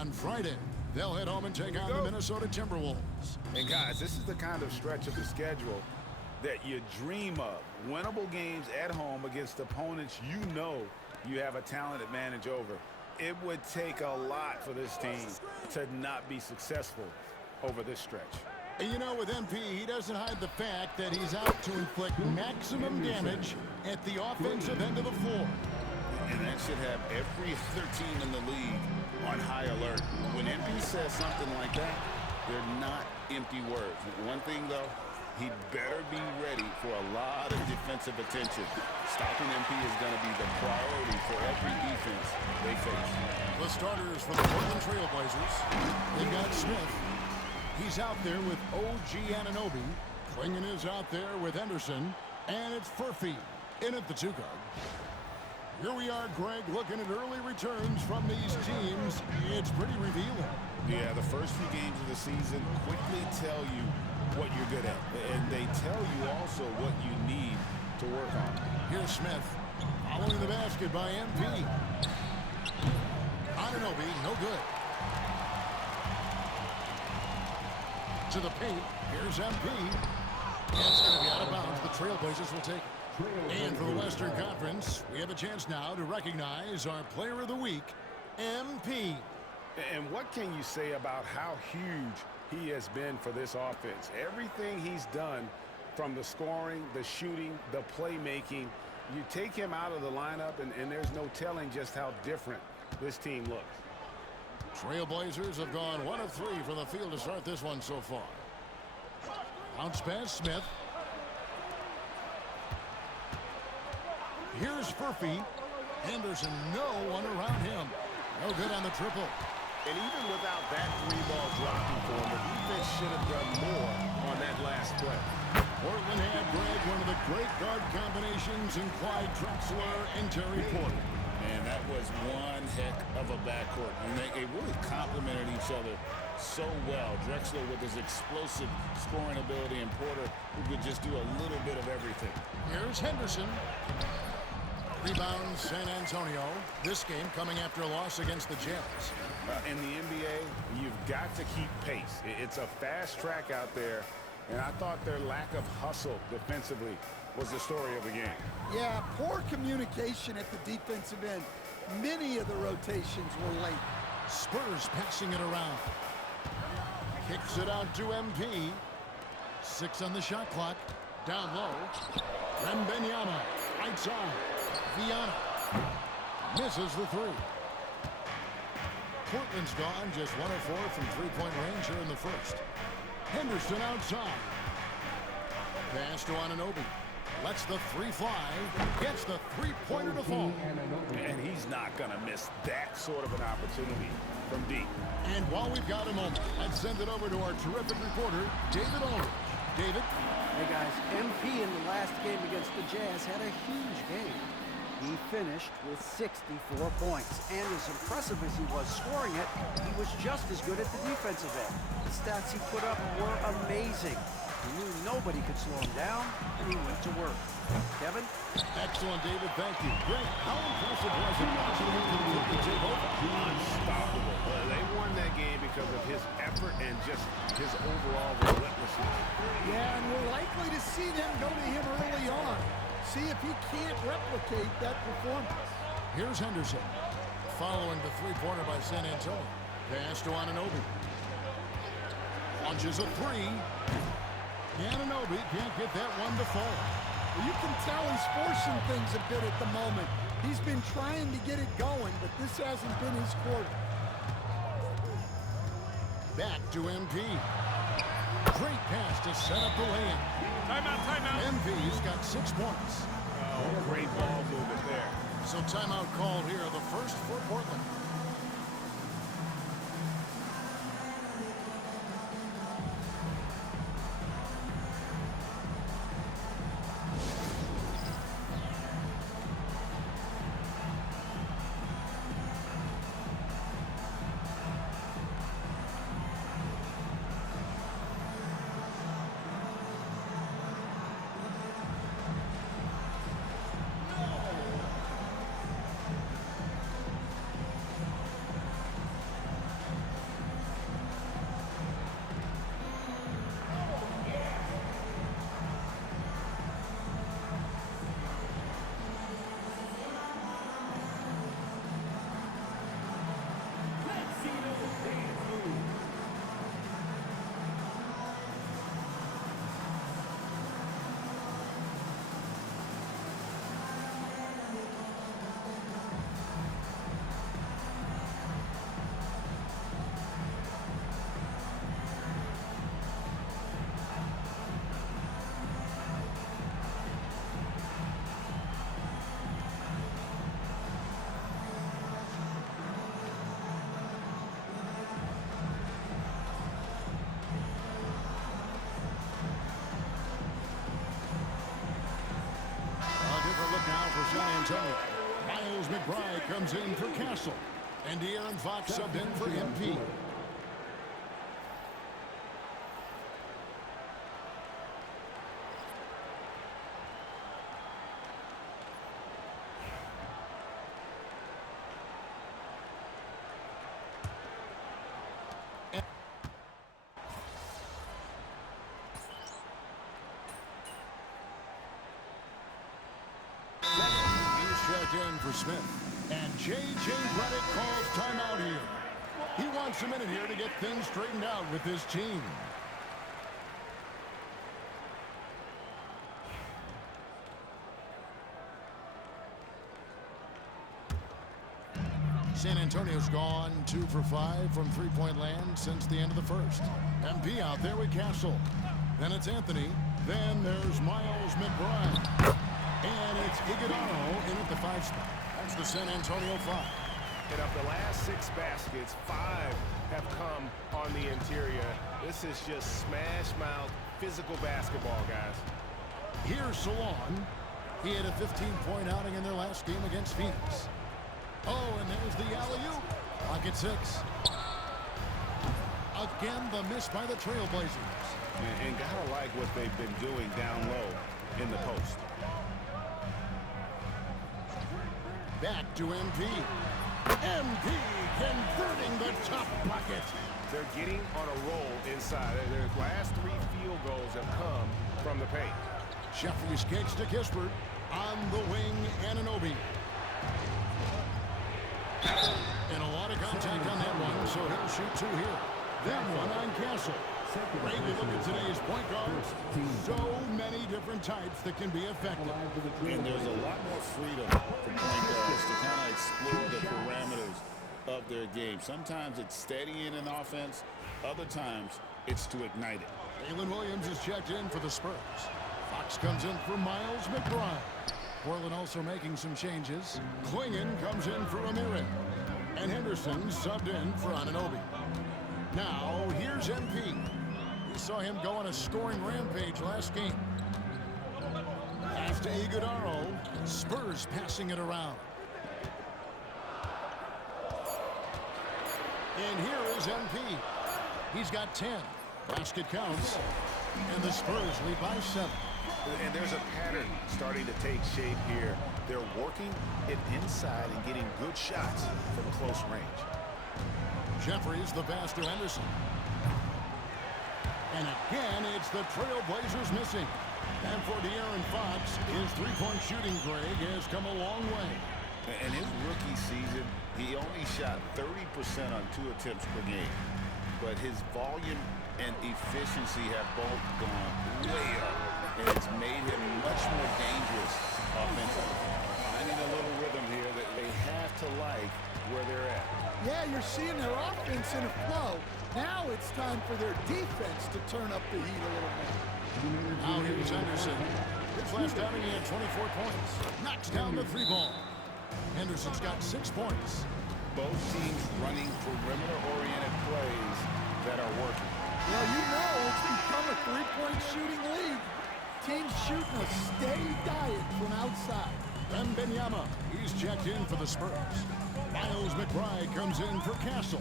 on Friday, they'll head home and take on the Minnesota Timberwolves. And guys, this is the kind of stretch of the schedule that you dream of. Winnable games at home against opponents you know you have a talent advantage over. It would take a lot for this team to not be successful over this stretch. And you know, with MP, he doesn't hide the fact that he's out to inflict maximum damage at the offensive end of the floor. And that should have every other team in the league on high alert. When MP says something like that, they're not empty words. One thing, though, he'd better be ready for a lot of defensive attention. Stopping MP is going to be the priority for every defense they face. The starters for the Portland Trailblazers. They've got Smith. He's out there with OG Anunoby. Klingon is out there with Henderson. And it's Furphy in at the 2 guard. Here we are, Greg, looking at early returns from these teams. It's pretty revealing. Yeah, the first few games of the season quickly tell you what you're good at. And they tell you also what you need to work on. Here's Smith following the basket by MP. Anunoby, no good. To the paint, here's MP. It's going to be out of bounds. The Trailblazers will take it. And for the Western Conference, we have a chance now to recognize our Player of the Week, MP. And what can you say about how huge he has been for this offense? Everything he's done, from the scoring, the shooting, the playmaking, you take him out of the lineup, and there's no telling just how different this team looks. Trailblazers have gone 1 of 3 from the field to start this one so far. Bounce pass, Smith. Here's Furphy. Henderson, no one around him. No good on the triple. And even without that 3-ball dropping for him, the defense should have done more on that last play. Portland had, Greg, one of the great guard combinations in Clyde Drexler and Terry Porter. Man, that was one heck of a backcourt. And they really complemented each other so well. Drexler with his explosive scoring ability and Porter who could just do a little bit of everything. Here's Henderson. Rebound San Antonio. This game coming after a loss against the Jazz. In the NBA, you've got to keep pace. It's a fast track out there, and I thought their lack of hustle defensively was the story of the game. Yeah, poor communication at the defensive end. Many of the rotations were late. Spurs passing it around. Kicks it out to MP. 6 on the shot clock. Down low. Wembanyama. Right side. Viana. Misses the 3. Portland's gone just 1 of 4 from three-point range here in the first. Henderson outside. Pass to Anunoby. Lets the 3 fly. Gets the 3-pointer to fall. And he's not going to miss that sort of an opportunity from deep. And while we've got a moment, let's send it over to our terrific reporter, David Aldridge. David? Hey, guys. MP in the last game against the Jazz had a huge game. He finished with 64 points. And as impressive as he was scoring it, he was just as good at the defensive end. The stats he put up were amazing. He knew nobody could slow him down, and he went to work. Kevin? Excellent, David. Thank you. Great. How impressive was it watching him completely take over? Unstoppable. They won that game because of his effort and just his overall relentlessness. Yeah, and we're likely to see them go to him early on. See if he can't replicate that performance. Here's Henderson. Following the 3-pointer by San Antonio. Pass to Anunoby. Launches a 3. Anunoby can't get that one to fall. Well, you can tell he's forcing things a bit at the moment. He's been trying to get it going, but this hasn't been his quarter. Back to MP. Great pass to set up the lay-in. Timeout, timeout. MP's got 6 points. Oh, great ball movement there. So timeout called here, the first for Portland. Antonio. Miles McBride comes in for Castle. And De'Aaron Fox subbed in for MP. In for Smith. And J.J. Redick calls timeout here. He wants a minute here to get things straightened out with his team. San Antonio's gone 2 for 5 from three-point land since the end of the first. MP out there with Castle. Then it's Anthony. Then there's Miles McBride. And it's Iguodala in at the 5 spot. That's the San Antonio 5. And of the last 6 baskets, 5 have come on the interior. This is just smash-mouth physical basketball, guys. Here's Salon. He had a 15-point outing in their last game against Phoenix. Oh, and there's the alley-oop. Pocket 6. Again, the miss by the Trailblazers. And gotta like what they've been doing down low in the post. Back to MP. MP converting the top bucket. They're getting on a roll inside. Their last 3 field goals have come from the paint. Jeffries kicks to Kispert. On the wing, Anunoby. And a lot of contact on that one, so he'll shoot 2 here. That one on Castle. Great to look at today's point guards. So many different types that can be effective. And there's a lot more freedom for point guards to kind of explore the parameters of their game. Sometimes it's steadying an offense. Other times it's to ignite it. Jalen Williams is checked in for the Spurs. Fox comes in for Miles McBride. Portland also making some changes. Klingon comes in for Ramirez. And Henderson subbed in for Anunoby. Now, here's MP. We saw him go on a scoring rampage last game. Pass to Iguodala. Spurs passing it around. And here is MP. He's got 10. Basket counts. And the Spurs lead by 7. And there's a pattern starting to take shape here. They're working it inside and getting good shots from close range. Jeffries the pass to Henderson. And again, it's the Trailblazers missing. And for De'Aaron Fox, his three-point shooting, Greg, has come a long way. In his rookie season, he only shot 30% on 2 attempts per game. But his volume and efficiency have both gone way up. And it's made him much more dangerous offensively. Finding a little rhythm here that they have to like where they're at. Yeah, you're seeing their offense in a flow. Now it's time for their defense to turn up the heat a little bit. Now here's Henderson. His last outing, he had 24 points. Knocks down the 3 ball. Henderson's got 6 points. Both teams running perimeter-oriented plays that are working. Well, you know it's become a 3-point shooting league. Teams shooting a steady diet from outside. Wembanyama, he's checked in for the Spurs. Miles McBride comes in for Castle.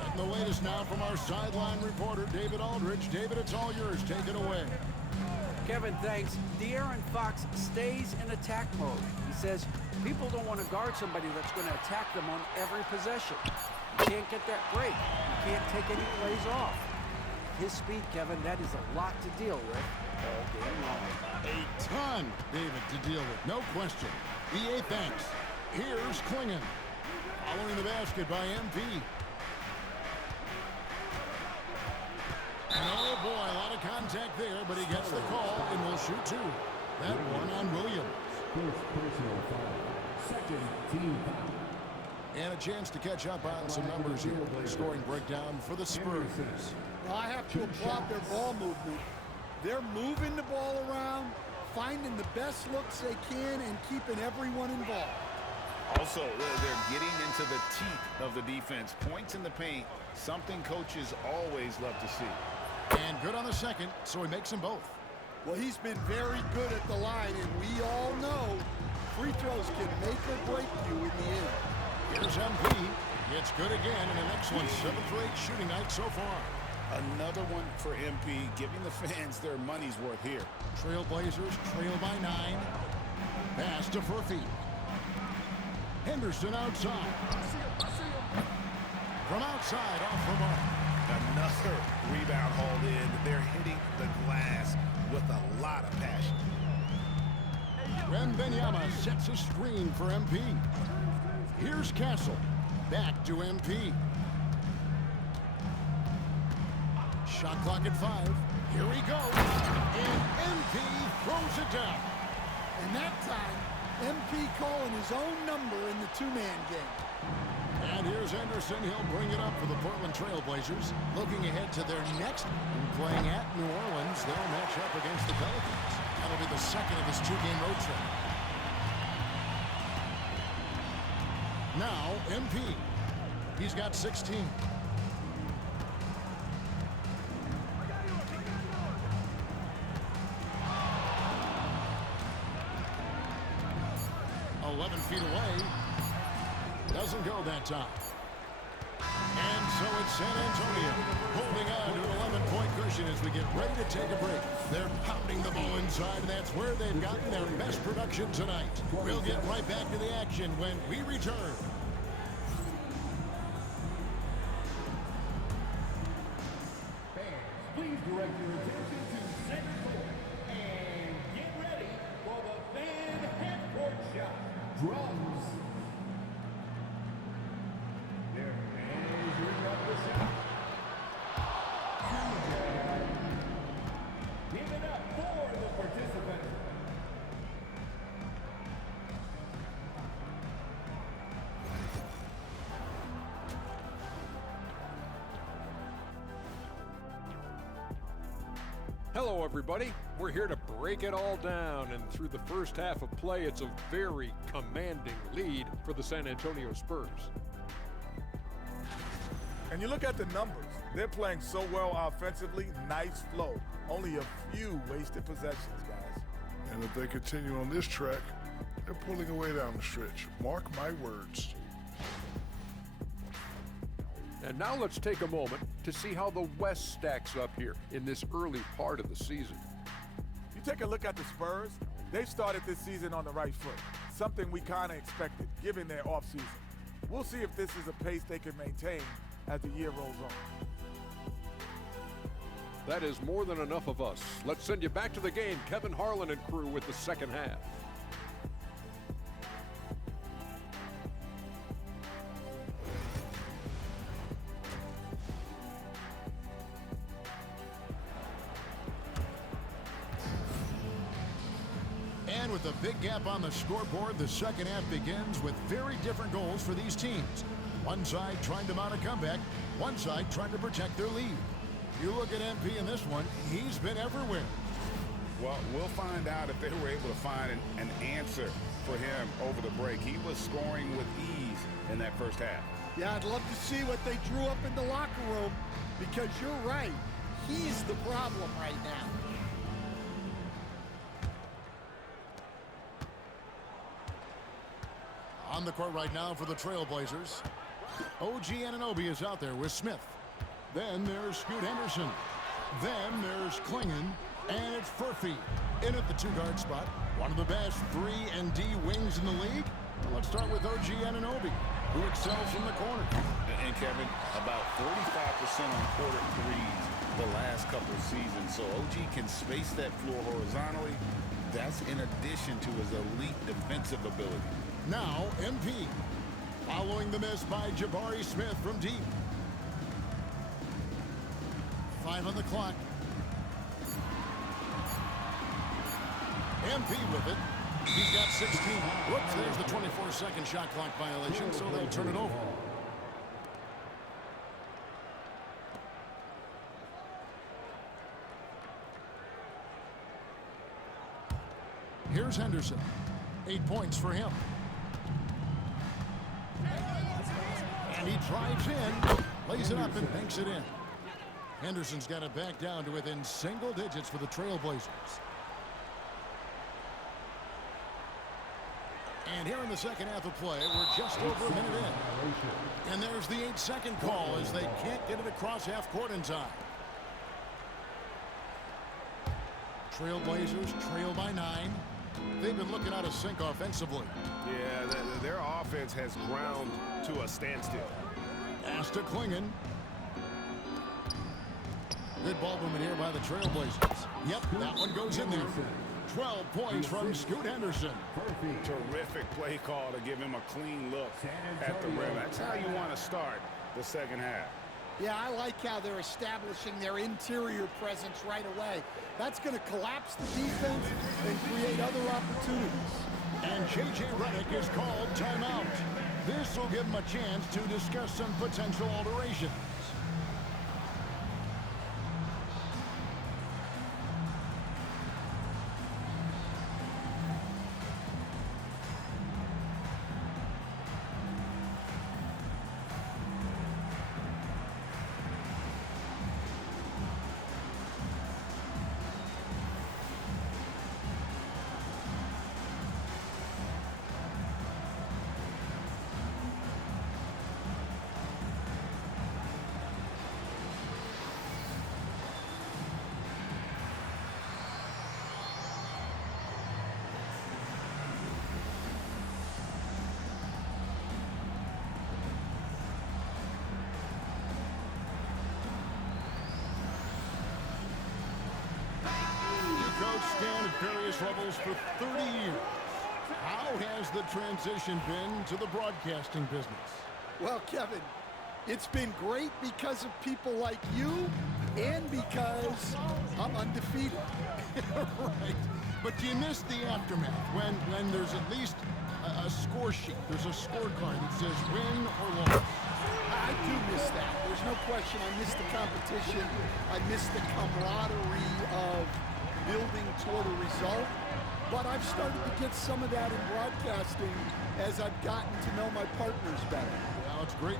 And the latest now from our sideline reporter, David Aldridge. David, it's all yours. Take it away. Kevin, thanks. De'Aaron Fox stays in attack mode. He says people don't want to guard somebody that's going to attack them on every possession. You can't get that break. You can't take any plays off. His speed, Kevin, that is a lot to deal with all game long. A ton, David, to deal with. No question. EA thanks. Here's Klingon. Following the basket by MP. And oh boy, a lot of contact there, but he gets the call and will shoot 2. That one on Williams. First personal foul. Second team foul. And a chance to catch up on some numbers here. Scoring breakdown for the Spurs. Well, I have to applaud their ball movement. They're moving the ball around, finding the best looks they can, and keeping everyone involved. Also, they're getting into the teeth of the defense. Points in the paint, something coaches always love to see. And good on the second, so he makes them both. Well, he's been very good at the line, and we all know Free throws can make or break you in the end. Here's MP. It's good again, and an excellent 7-for-8 shooting night so far. Another one for MP, giving the fans their money's worth here. Trailblazers trail by 9. Pass to Furphy. Henderson outside. From outside, off the mark. Another rebound hauled in. They're hitting the glass with a lot of passion. Wembanyama sets a screen for MP. Here's Castle. Back to MP. Shot clock at 5. Here he goes. And MP throws it down. And that time, MP calling his own number in the two-man game. And here's Henderson. He'll bring it up for the Portland Trailblazers. Looking ahead to their next and playing at New Orleans. They'll match up against the Pelicans. That'll be the second of this 2-game road trip. Now, MP. He's got 16. 11 feet away. Doesn't go that time. And so it's San Antonio holding on to an 11-point cushion as we get ready to take a break. They're pounding the ball inside, and that's where they've gotten their best production tonight. We'll get right back to the action when we return. Fans, please direct your attention to center court and get ready for the fan half-court shot. Drums. They're measuring up the shot. Give it up for the participant. Hello, everybody. We're here to break it all down, and through the first half of play, it's a very commanding lead for the San Antonio Spurs. And you look at the numbers. They're playing so well offensively, nice flow. Only a few wasted possessions, guys. And if they continue on this track, they're pulling away down the stretch. Mark my words. And now let's take a moment to see how the West stacks up here in this early part of the season. You take a look at the Spurs, they've started this season on the right foot, something we kind of expected given their offseason. We'll see if this is a pace they can maintain as the year rolls on. That is more than enough of us. Let's send you back to the game, Kevin Harlan and crew with the second half. And with a big gap on the scoreboard, the second half begins with very different goals for these teams. One side trying to mount a comeback, one side trying to protect their lead. You look at MP in this one, he's been everywhere. Well, we'll find out if they were able to find an answer for him over the break. He was scoring with ease in that first half. Yeah, I'd love to see what they drew up in the locker room, because you're right. He's the problem right now. On the court right now for the Trailblazers. OG Anunoby is out there with Smith. Then there's Scoot Henderson. Then there's Klingon. And it's Furphy in at the two-guard spot. One of the best 3-and-D wings in the league. Well, let's start with OG Anunoby, who excels from the corner. And Kevin, about 45% on quarter threes the last couple of seasons. So OG can space that floor horizontally. That's in addition to his elite defensive ability. Now, MP. Following the miss by Jabari Smith from deep. 5 on the clock. MP with it. He's got 16. Whoops, there's the 24-second shot clock violation, so they'll turn it over. Here's Henderson. 8 points for him. And he drives in, lays it up, and banks it in. Henderson's got it back down to within single digits for the Trailblazers. And here in the second half of play, we're just over a minute in. And there's the 8-second call as they can't get it across half court in time. Trailblazers trail by 9. They've been looking out of sync offensively. Yeah, their offense has ground to a standstill. Pass to Klingon. Good ball movement here by the Trailblazers. Yep, that one goes in there. 12 points from Scoot Henderson. Terrific play call to give him a clean look at the rim. That's how you want to start the second half. Yeah, I like how they're establishing their interior presence right away. That's going to collapse the defense and create other opportunities. And J.J. Redick is called timeout. This will give him a chance to discuss some potential alterations. Stan at various levels for 30 years. How has the transition been to the broadcasting business? Well, Kevin, it's been great because of people like you and because I'm undefeated. Right. But do you miss the aftermath when there's at least a score sheet? There's a scorecard that says win or loss. I do miss that. There's no question. I miss the competition. I miss the camaraderie of building toward a result, but I've started to get some of that in broadcasting as I've gotten to know my partners better. Well, it's great.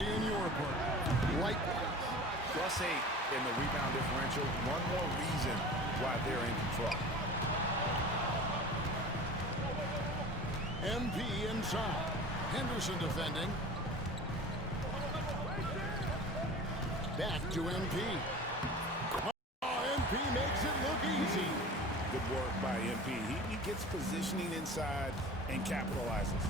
In your part. Likewise. +8 in the rebound differential. One more reason why they're in control. MP inside. Henderson defending. Back to MP. MP makes it look easy. Good work by MP. He gets positioning inside and capitalizes.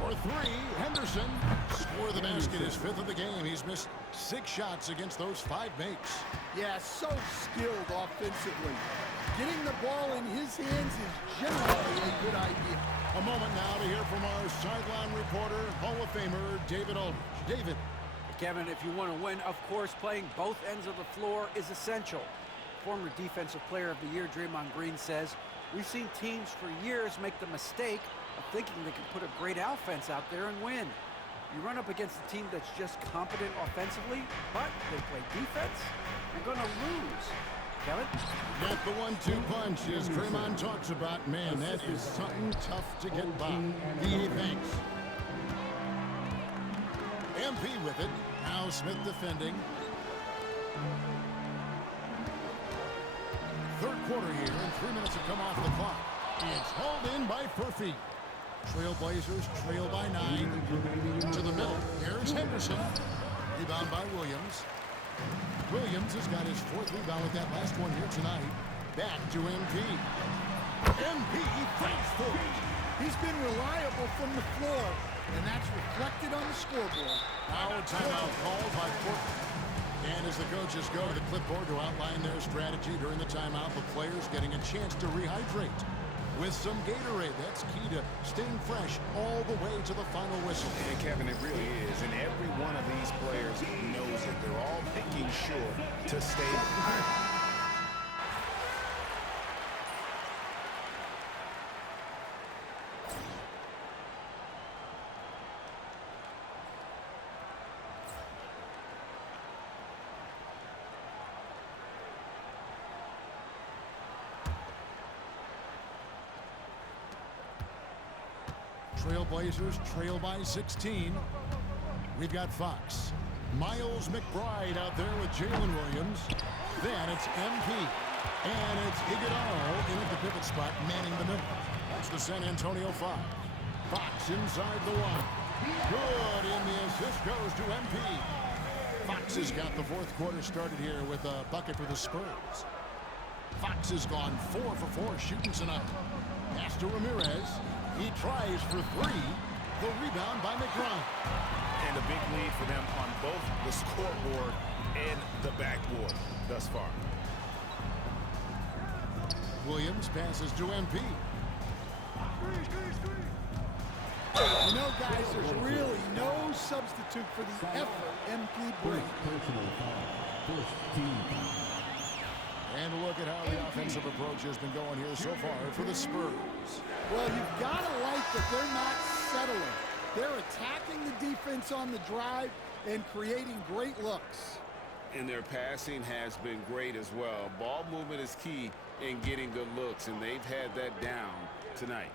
For three, Henderson. Score the basket, his fifth of the game. He's missed 6 shots against those 5 makes. Yeah, so skilled offensively. Getting the ball in his hands is generally a good idea. A moment now to hear from our sideline reporter, Hall of Famer David Aldridge. David. Kevin, if you want to win, of course, playing both ends of the floor is essential. Former Defensive Player of the Year Draymond Green says, we've seen teams for years make the mistake of thinking they can put a great offense out there and win. You run up against a team that's just competent offensively, but they play defense, you're going to lose. Kevin? Not the 1-2 punch, as Draymond talks about. Man, that is something tough to get by. D.A. thanks. MP with it. Now Smith defending. Third quarter here, and 3 minutes have come off the clock. It's hauled in by Furphy. Trailblazers trail by 9. To the middle, here's Henderson. Rebound by Williams. Williams has got his 4th rebound with that last one here tonight. Back to MP. MP fights for it. He's been reliable from the floor, and that's reflected on the scoreboard. Now a timeout called by Portland. And as the coaches go to the clipboard to outline their strategy during the timeout, the players getting a chance to rehydrate with some Gatorade. That's key to staying fresh all the way to the final whistle. And Kevin, it really is. And every one of these players knows it. They're all making sure to stay hydrated. Trailblazers trail by 16. We've got Fox. Miles McBride out there with Jalen Williams. Then it's MP. And it's Iguodala in at the pivot spot, manning the middle. That's the San Antonio 5. Fox inside the 1. Good, and the assist goes to MP. Fox has got the 4th quarter started here with a bucket for the Spurs. Fox has gone 4 for 4 shooting tonight. Pass to Ramirez. He tries for 3. The rebound by McBride. And a big lead for them on both the scoreboard and the backboard thus far. Williams passes to MP. You know, guys, there's really no substitute for the effort MP brings. And look at how the offensive approach has been going here so far for the Spurs. Well, you've got to like that they're not settling. They're attacking the defense on the drive and creating great looks. And their passing has been great as well. Ball movement is key in getting good looks, and they've had that down tonight.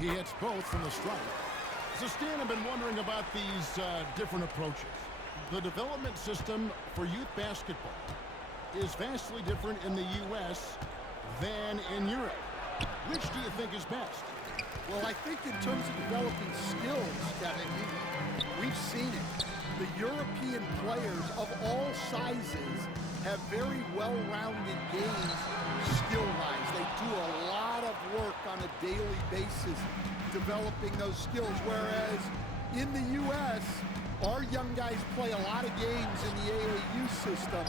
He hits both from the strike. So Stan, I've been wondering about these different approaches. The development system for youth basketball is vastly different in the U.S. than in Europe. Which do you think is best? Well, I think in terms of developing skills, Kevin, we've seen it. The European players of all sizes have very well-rounded games skill-wise. They do a lot of work on a daily basis developing those skills, whereas in the U.S., our young guys play a lot of games in the AAU system.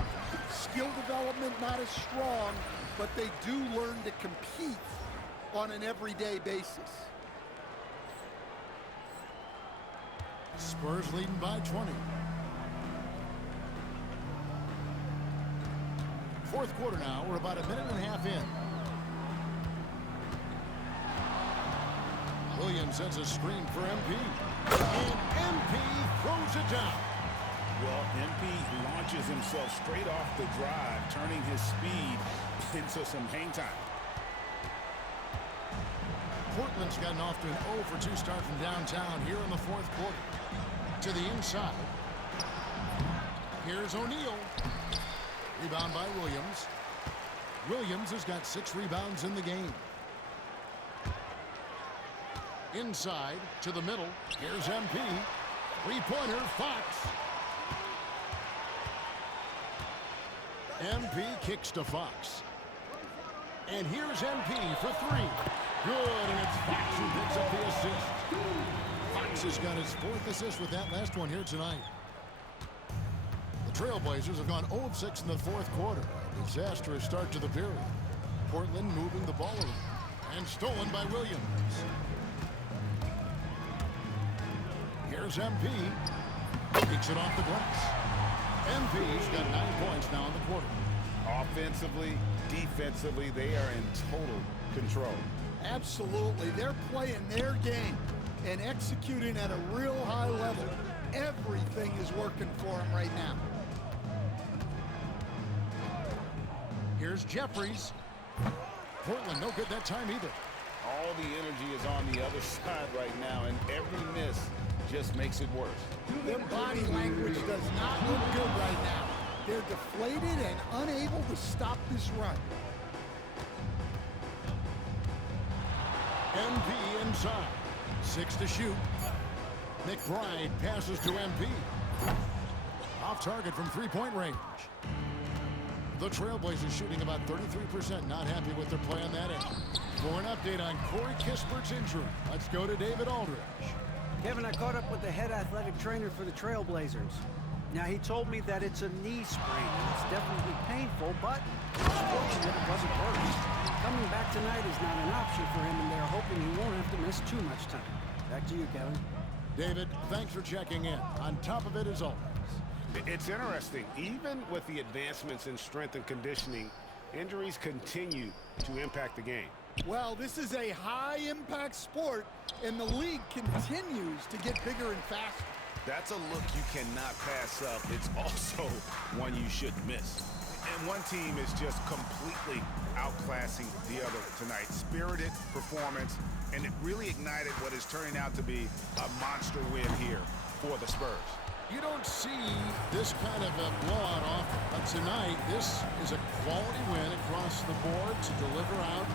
Skill development not as strong, but they do learn to compete on an everyday basis. Spurs leading by 20. 4th quarter now. We're about a minute and a half in. Williams sends a screen for MP. And MP throws it down. Well, MP launches himself straight off the drive, turning his speed into some hang time. Portland's gotten off to an 0-for-2 start from downtown here in the 4th quarter. To the inside. Here's O'Neal. Rebound by Williams. Williams has got 6 rebounds in the game. Inside to the middle. Here's MP. Three-pointer, Fox. MP kicks to Fox. And here's MP for 3. Good, and it's Fox who picks up the assist. Fox has got his 4th assist with that last one here tonight. The Trailblazers have gone 0 of 6 in the 4th quarter. A disastrous start to the period. Portland moving the ball around. And stolen by Williams. Here's MP. Takes it off the glass. MP's got 9 points now in the quarter. Offensively, defensively, they are in total control. Absolutely. They're playing their game and executing at a real high level. Everything is working for them right now. Here's Jeffries. Portland no good that time either. All the energy is on the other side right now, and every miss just makes it worse. Their body language does not look good right now. They're deflated and unable to stop this run. MP inside. 6 to shoot. McBride passes to MP. Off target from 3-point range. The Trailblazers shooting about 33%. Not happy with their play on that end. For an update on Corey Kispert's injury, let's go to David Aldridge. Kevin, I caught up with the head athletic trainer for the Trailblazers. Now, he told me that it's a knee sprain. It's definitely painful, but it's fortunate it wasn't worse. Coming back tonight is not an option for him, and they're hoping he won't have to miss too much time. Back to you, Kevin. David, thanks for checking in. On top of it as always. It's interesting. Even with the advancements in strength and conditioning, injuries continue to impact the game. Well, this is a high-impact sport, and the league continues to get bigger and faster. That's a look you cannot pass up. It's also one you should miss. And one team is just completely outclassing the other tonight. Spirited performance, and it really ignited what is turning out to be a monster win here for the Spurs. You don't see this kind of a blowout often, but tonight this is a quality win across the board to deliver out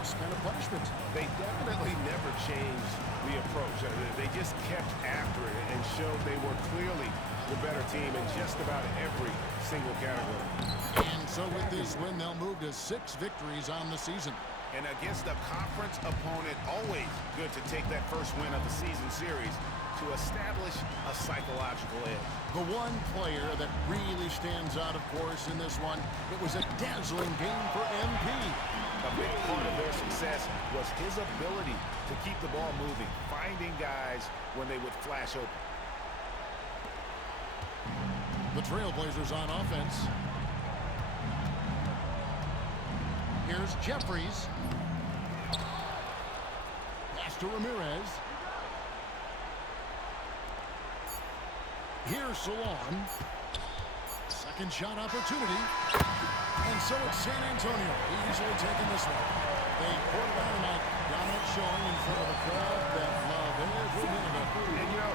this kind of punishment. They definitely never changed the approach. They just kept after it and showed they were clearly the better team in just about every single category. And so with this win, they'll move to 6 victories on the season. And against a conference opponent, always good to take that first win of the season series to establish a psychological edge. The one player that really stands out, of course, in this one, it was a dazzling game for MP. A big part of their success was his ability to keep the ball moving, finding guys when they would flash open. The Trailblazers on offense. Here's Jeffries. Pass to Ramirez. Here's Salon. Second shot opportunity. And so it's San Antonio easily taking this one. They poured it on tonight. Dominant showing in front of a crowd that love every minute of it. And you know,